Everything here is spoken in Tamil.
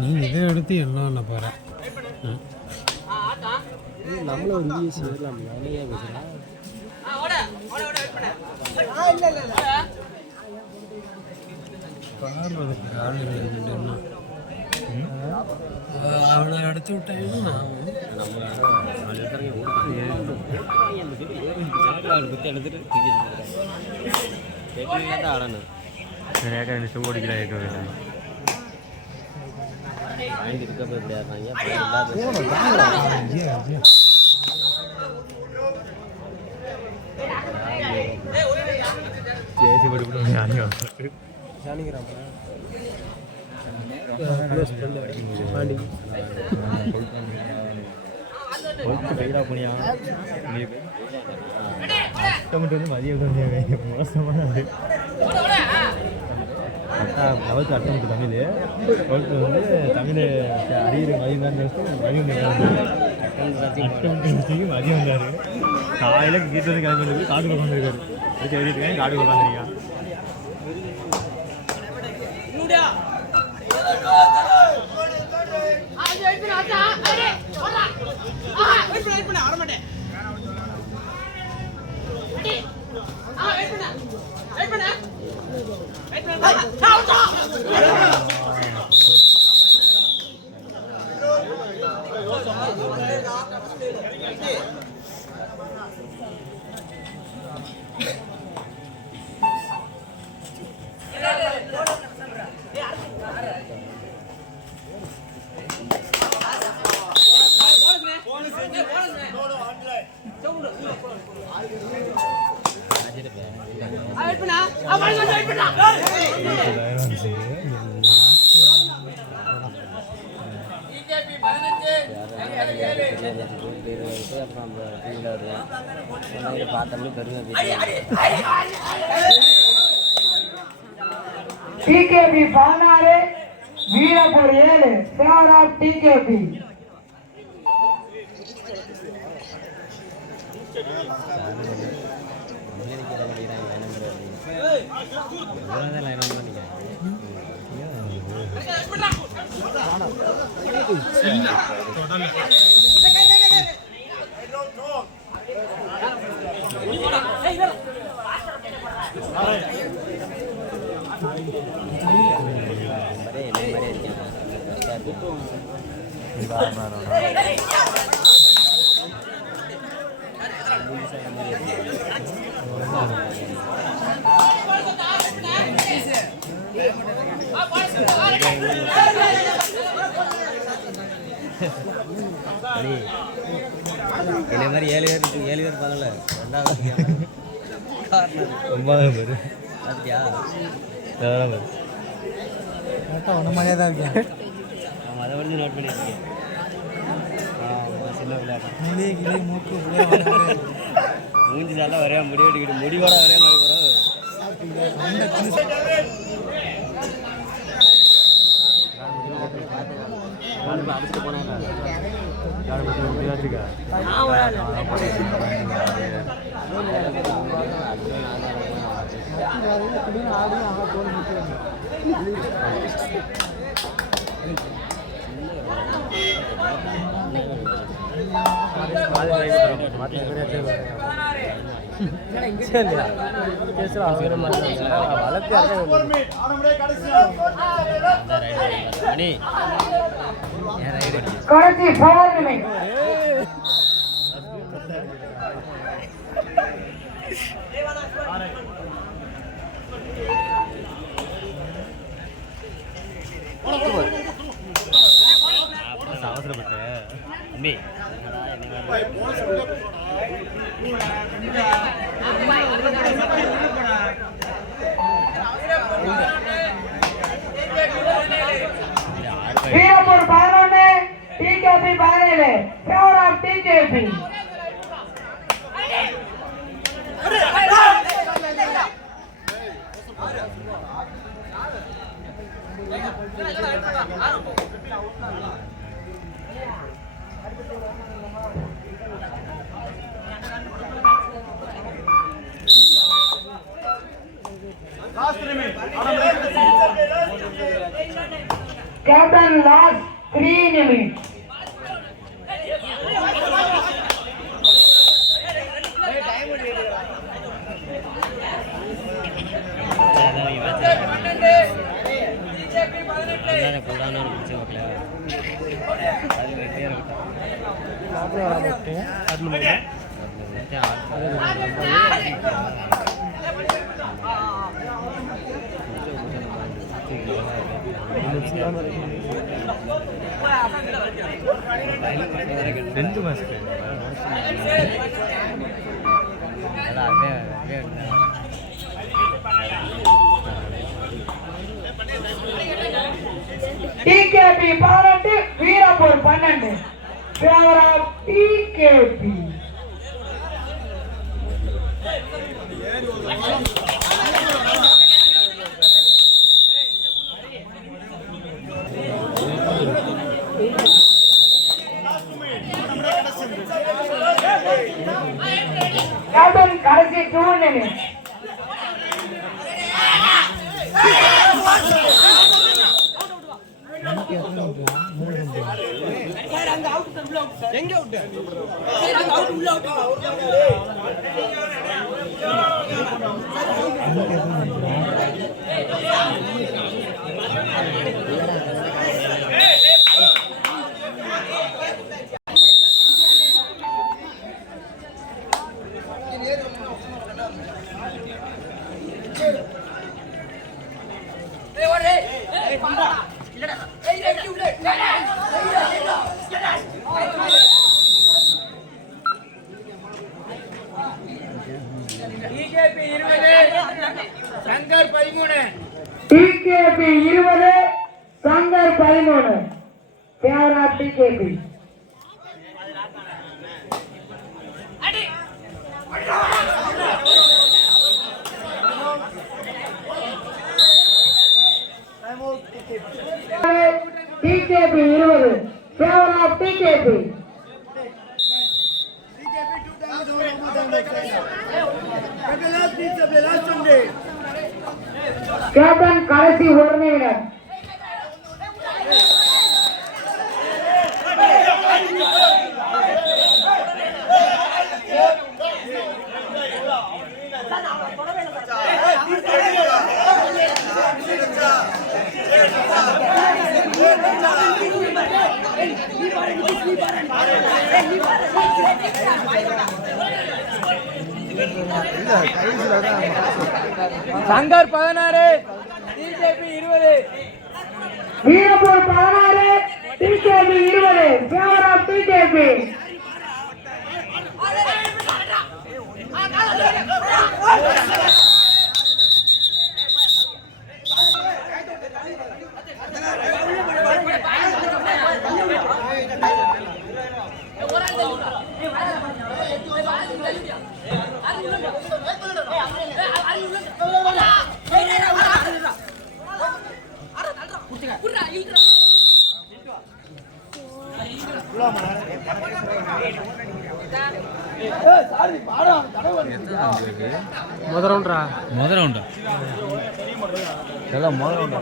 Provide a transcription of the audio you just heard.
நீ இதை எடுத்து என்ன பண்ண போகிற? நம்மளும் ஒரு வீடியோ செய்யலாம். வேலையாக பேசலாம். அவனை எடுத்து விட்டேன்னா ஆடணும் ஓடிக்கிறா வாங்கிட்டு இருக்க போய் மதியம் மோசமான லெவல்த்து அட்டம்ட்டு தமிழ் 12th வந்து தமிழ் அரியர் மதியம் தான் மதியம் அட்டம்ட்டு மதியம் வந்தார். காலையில் கீட்டு கிளம்பி வந்து காட்டுக்கு உட்காந்துருக்காரு. எடுத்து எழுதிட்டு காட்டுக்கு உட்காந்துருக்கீங்க. TKB 16 Veerappur 7 favour of TKB. இதே மாதிரி 7 பேர் இருப்பாங்கல்ல. 9 பேர் அப்படியா? ஒன்று மாதிரியே தான் இருக்கேன். அதை வந்து நோட் பண்ணியிருக்கேன். சின்ன விளையாட்டு கிளி மூக்கு மூஞ்சி நல்லா வரையா முடி வெட்டிக்கிட்டு முடிவோட வரைய மாதிரி போகிறோம். அடிச்சுட்டு போனேன். கடைசி 4 நிமிடம். அவசரப்பட்ட அம்மி Veerappur 11 TKB 17 favour of TKB. Captain last 3 minutes. ரெண்டு மாசத்துக்கு TKP 18 Veerappur 12 favor of TKP. Captain கடைசி 2 minutes. TKP 20 Shankar 13 favor of TKP. TKP 20 favor of TKP. Captain கடைசி 1 நிமிடம். Shankar 16 TKP 20 Veerappur 16 TKP 20 favor of TKP. முதல் ரவுண்டா எல்லாம் முதல் ரவுண்டா